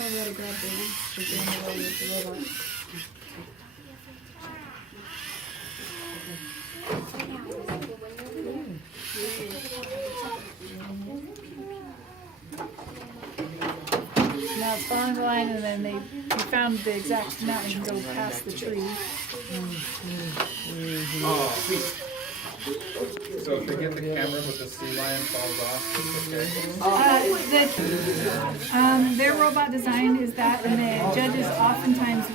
I gotta grab the one to go in the way with the robot. Now it's following the line, and then we found the exact amount and can go past the tree. Oh, sweet. So if they get the camera but the sea lion falls off, it's okay? Their robot design is that, and the judges oftentimes